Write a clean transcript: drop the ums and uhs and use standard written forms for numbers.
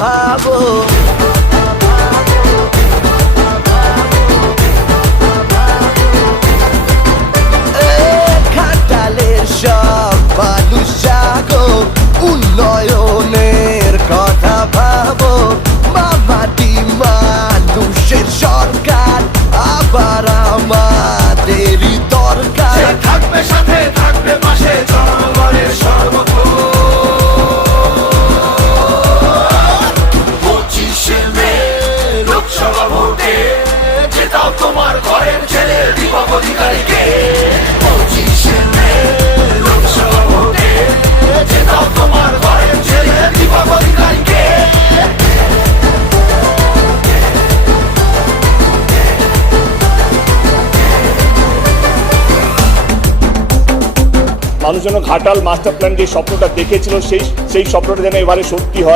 ভাবো। ঘাটালের সব মানুষ জাগো, উন্নয়নের কথা ভাবো। মামাটি মানুষের সরকার আবার আমাদেরই দরকার। থাকবে সাথে থাকবে পাশে জনগণের সর্বক্ষণ। 25শে মে লোকসভা ভোটে জেতাও তোমার ঘরের ছেলে দীপক অধিকারীকে। 25শে মে লোকসভা ভোটে জেতাও তোমার ঘরের ছেলে দীপক অধিকারীকে। মানুষ যেন ঘাটাল মাস্টার প্ল্যান যে স্বপ্নটা দেখেছিল সেই স্বপ্নটা যেন এবারে সত্যি হয়।